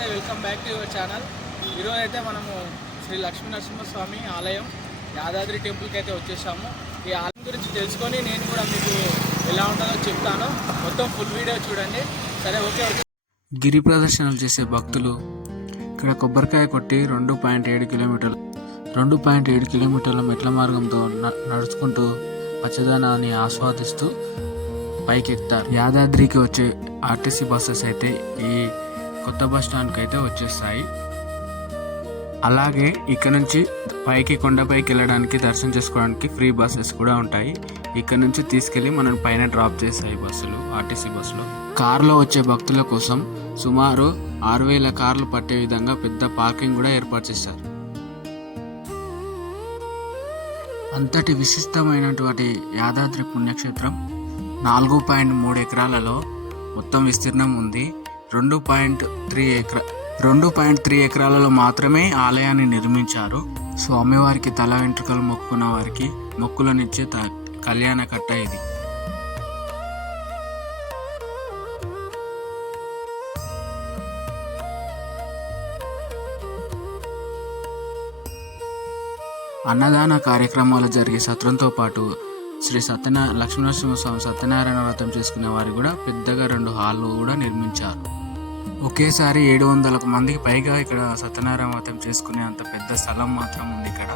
నమస్తే, welcome back to your channel. ఈరోజు అయితే మనము శ్రీ లక్ష్మీ నరసింహస్వామి ఆలయం యాదాద్రి టెంపుల్కి అయితే వచ్చేసాము. ఈ ఆలయం గురించి తెలుసుకొని నేను కూడా మీకు ఎలా ఉంటుందో చెప్తాను. మొత్తం ఫుల్ వీడియో చూడండి. సరే, ఓకే. గిరి ప్రదర్శనలు చేసే భక్తులు ఇక్కడ కొబ్బరికాయ కొట్టి 2.7 కిలోమీటర్ల మెట్ల మార్గంతో నడుచుకుంటూ పచ్చదనాన్ని ఆస్వాదిస్తూ పైకెక్కుతారు. యాదాద్రికి వచ్చే ఆర్టీసీ బస్సెస్ అయితే ఈ కొత్త బస్ స్టాండ్కి అయితే వచ్చేస్తాయి. అలాగే ఇక్కడ నుంచి పైకి కొండపైకి వెళ్ళడానికి దర్శనం చేసుకోవడానికి ఫ్రీ బస్సెస్ కూడా ఉంటాయి. ఇక్కడ నుంచి తీసుకెళ్ళి మనం పైన డ్రాప్ చేస్తాయి బస్సులు, ఆర్టీసీ బస్సులో. కారులో వచ్చే భక్తుల కోసం సుమారు 6,000 కార్లు పట్టే విధంగా పెద్ద పార్కింగ్ కూడా ఏర్పాటు చేశారు. అంతటి విశిష్టమైనటువంటి యాదాద్రి పుణ్యక్షేత్రం 4.3 ఎకరాలలో మొత్తం విస్తీర్ణం ఉంది. 2.3 ఎకరాలలో మాత్రమే ఆలయాన్ని నిర్మించారు. స్వామివారికి తల వెంట్రుకలు మొక్కుకున్న వారికి మొక్కులనిచ్చే కళ్యాణ కట్ట ఇది. అన్నదాన కార్యక్రమాలు జరిగే సత్రంతో పాటు శ్రీ లక్ష్మీనరసింహస్వామి సత్యనారాయణ వ్రతం చేసుకునే వారికి కూడా పెద్దగా 2 హాళ్ళు కూడా నిర్మించారు. ఒకేసారి 700 మందికి పైగా ఇక్కడ సత్యనారాయణ వ్రతం చేసుకునే అంత పెద్ద స్థలం మాత్రం ఉంది ఇక్కడ.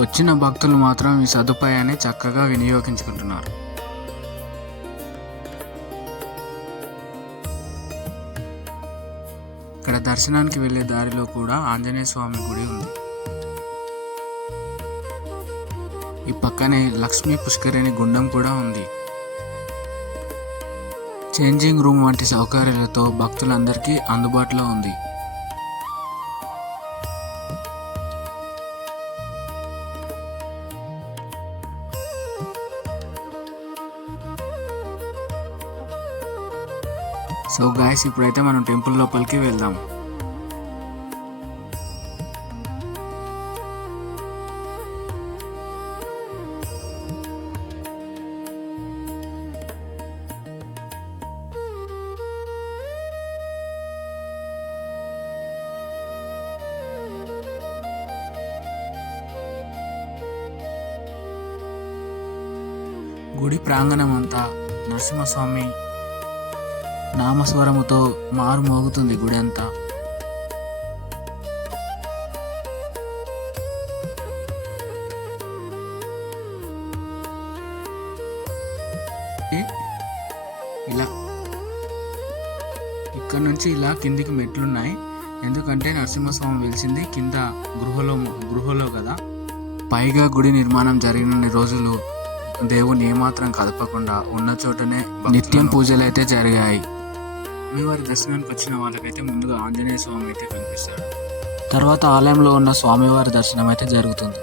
వచ్చిన భక్తులు మాత్రం ఈ సదుపాయాన్ని చక్కగా వినియోగించుకుంటున్నారు. ఇక్కడ దర్శనానికి వెళ్ళే దారిలో కూడా ఆంజనేయ స్వామి గుడి ఉంది. ఈ పక్కనే లక్ష్మీ పుష్కరిణి గుండం కూడా ఉంది. చేంజింగ్ రూమ్ వంటి సౌకర్యాలతో భక్తులందరికీ అందుబాటులో ఉంది. సో గాయ్స్, ఇప్పుడైతే మనం టెంపుల్ లోపలికి వెళ్దాం. గుడి ప్రాంగణం అంతా నరసింహస్వామి నామస్వరముతో మారు మోగుతుంది. గుడి అంతా ఇలా ఇక్కడ నుంచి ఇలా కిందికి మెట్లున్నాయి. ఎందుకంటే నరసింహస్వామి వెలిసింది కింద గృహలో కదా. పైగా గుడి నిర్మాణం జరిగిన రోజులు దేవుని ఏమాత్రం కదపకుండా ఉన్న చోటనే నిత్యం పూజలు అయితే జరిగాయి. స్వామివారి దర్శనానికి వచ్చిన వాళ్ళకైతే ముందుగా ఆంజనేయ స్వామి అయితే కనిపిస్తాడు. తర్వాత ఆలయంలో ఉన్న స్వామివారి దర్శనం అయితే జరుగుతుంది.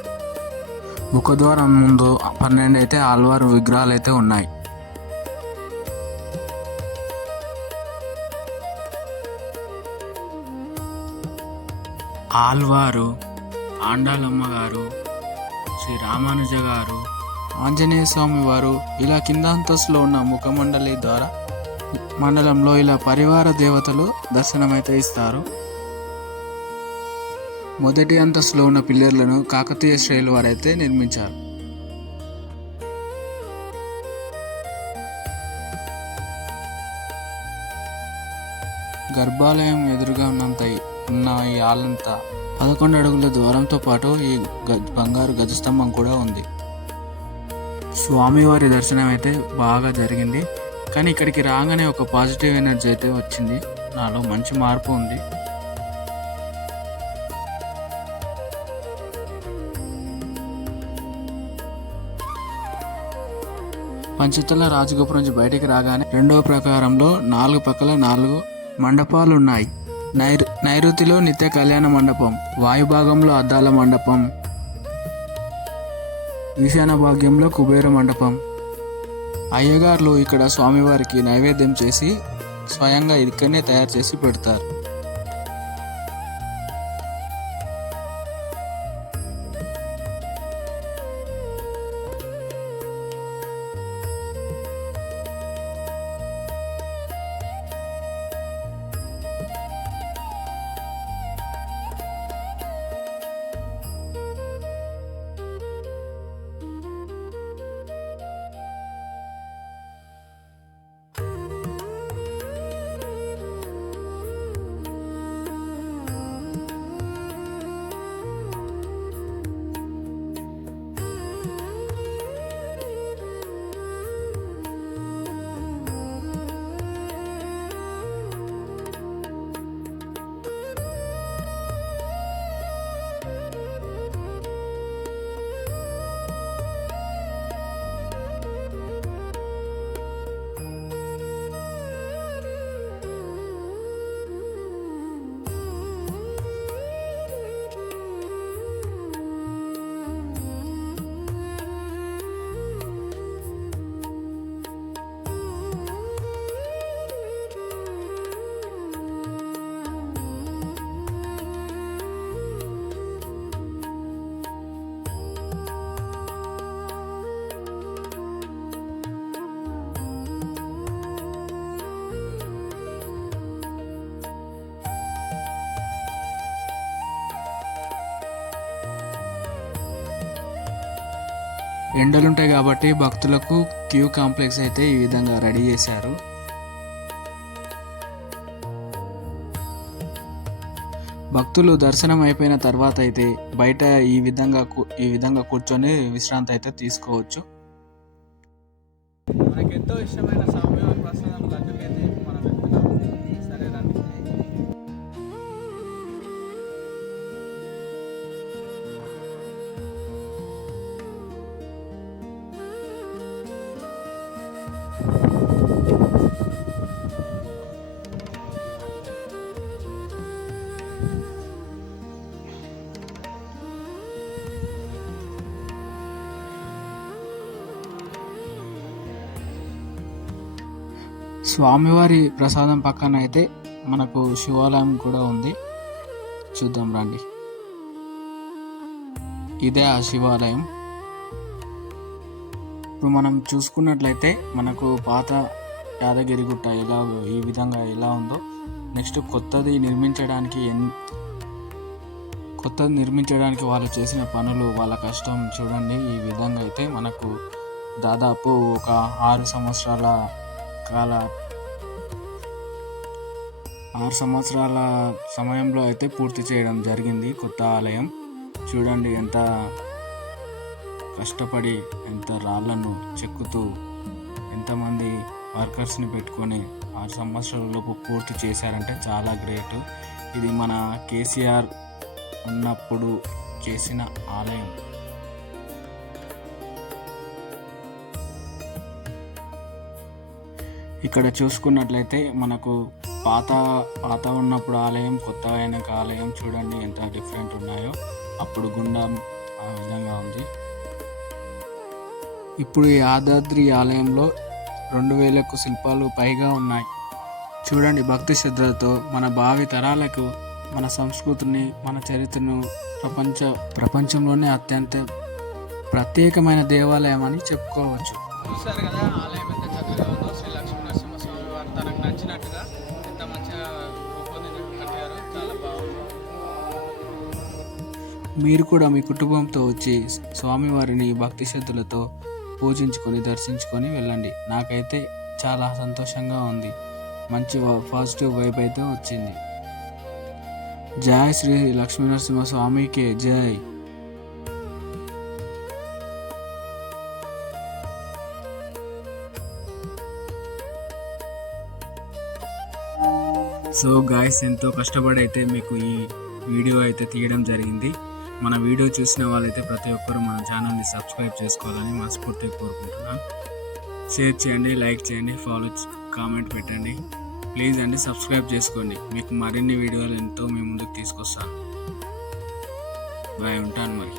ముఖద్వారం ముందు 12 అయితే ఆళ్వారు విగ్రహాలు అయితే ఉన్నాయి. ఆళ్వారు, ఆండాలమ్మ గారు, శ్రీ రామానుజ గారు, ఆంజనేయ స్వామి వారు ఇలా కింద అంతస్తులో ఉన్న ముఖమండలి ద్వారా మండలంలో ఇలా పరివార దేవతలు దర్శనమైతే ఇస్తారు. మొదటి అంతస్తులో ఉన్న పిల్లర్లను కాకతీయ శ్రేణుల వారైతే నిర్మించారు. గర్భాలయం ఎదురుగా ఉన్న ఈ హాలంతా 11 అడుగుల ద్వారంతో పాటు ఈ బంగారు గజస్తంభం కూడా ఉంది. స్వామివారి దర్శనం అయితే బాగా జరిగింది. కానీ ఇక్కడికి రాగానే ఒక పాజిటివ్ ఎనర్జీ అయితే వచ్చింది. నాలో మంచి మార్పు ఉంది. పంచతల రాజగోపురం నుంచి బయటికి రాగానే రెండవ ప్రకారంలో 4 పక్కల 4 మండపాలు ఉన్నాయి. నైరుతిలో నిత్య కళ్యాణ మండపం, వాయుభాగంలో అద్దాల మండపం, ఈశాన్య భాగ్యంలో కుబేర మండపం. అయ్యగారులు ఇక్కడ స్వామివారికి నైవేద్యం చేసి స్వయంగా ఇక్కడనే తయారు చేసి పెడతారు. ఎండలుంటాయి కాబట్టి భక్తులకు క్యూ కాంప్లెక్స్ అయితే ఈ విధంగా రెడీ చేశారు. భక్తులు దర్శనం అయిపోయిన తర్వాత అయితే బయట ఈ విధంగా కూర్చొని విశ్రాంతి అయితే తీసుకోవచ్చు. మనకు ఎంతో ఇష్టమైన స్వామివారి ప్రసాదం లడ్డుకైతే మనం వెళ్తున్నాం. సరే రండి. స్వామివారి ప్రసాదం పక్కన అయితే మనకు శివాలయం కూడా ఉంది, చూద్దాం రండి. ఇదే ఆ శివాలయం. ఇప్పుడు మనం చూసుకున్నట్లయితే మనకు పాత యాదగిరిగుట్ట ఈ విధంగా ఎలా ఉందో, నెక్స్ట్ కొత్తది నిర్మించడానికి వాళ్ళు చేసిన పనులు, వాళ్ళ కష్టం చూడండి. ఈ విధంగా అయితే మనకు దాదాపు ఒక 6 సంవత్సరాల సమయంలో అయితే పూర్తి చేయడం జరిగింది కొత్త ఆలయం. చూడండి ఎంత కష్టపడి, ఎంత రాళ్లను చెక్కుతూ, ఎంతమంది వర్కర్స్ని పెట్టుకొని 6 సంవత్సరాలలోపు పూర్తి చేశారంటే చాలా గ్రేట్. ఇది మన కేసీఆర్ ఉన్నప్పుడు చేసిన ఆలయం. ఇక్కడ చూసుకున్నట్లయితే మనకు పాత ఉన్నప్పుడు ఆలయం, కొత్త అయిన ఆలయం చూడండి ఎంత డిఫరెంట్ ఉన్నాయో. అప్పుడు గుండం ఆ విధంగా ఉంది. ఇప్పుడు ఈ యాదాద్రి ఆలయంలో 2000కు శిల్పాలు పైగా ఉన్నాయి. చూడండి భక్తి శ్రద్ధలతో మన భావి తరాలకు మన సంస్కృతిని, మన చరిత్రను ప్రపంచంలోనే అత్యంత ప్రత్యేకమైన దేవాలయం అని చెప్పుకోవచ్చు. చూసారు కదా ఆలయం ఎంత చక్కగా ఉందో. శ్రీ లక్ష్మీ నరసింహస్వామి వారు తనకు నచ్చినట్టుగా ఎంత మంచిగా రూపొందించి కట్టారు. చాలా బాగుంది. మీరు కూడా మీ కుటుంబంతో వచ్చి స్వామివారిని భక్తి శ్రద్ధలతో పూజించుకొని దర్శించుకొని వెళ్ళండి. నాకైతే చాలా సంతోషంగా ఉంది. మంచి పాజిటివ్ వైబ్ అయితే వచ్చింది. జై శ్రీ లక్ష్మీ నరసింహ స్వామికి జై. సో గాయస్, ఎంతో కష్టపడి అయితే మీకు ఈ వీడియో అయితే తీయడం జరిగింది. మన వీడియో చూసిన వాళ్ళైతే ప్రతి ఒక్కరూ మన ఛానల్ని సబ్స్క్రైబ్ చేసుకోవాలని మనస్ఫూర్తిగా కోరుకుంటున్నాను. షేర్ చేయండి, లైక్ చేయండి, ఫాలో, కామెంట్ పెట్టండి. ప్లీజ్ అండి సబ్స్క్రైబ్ చేసుకోండి. మీకు మరిన్ని వీడియోలు ఎంతో మీ ముందుకు తీసుకొస్తాను. బాయ్, ఉంటాను మరి.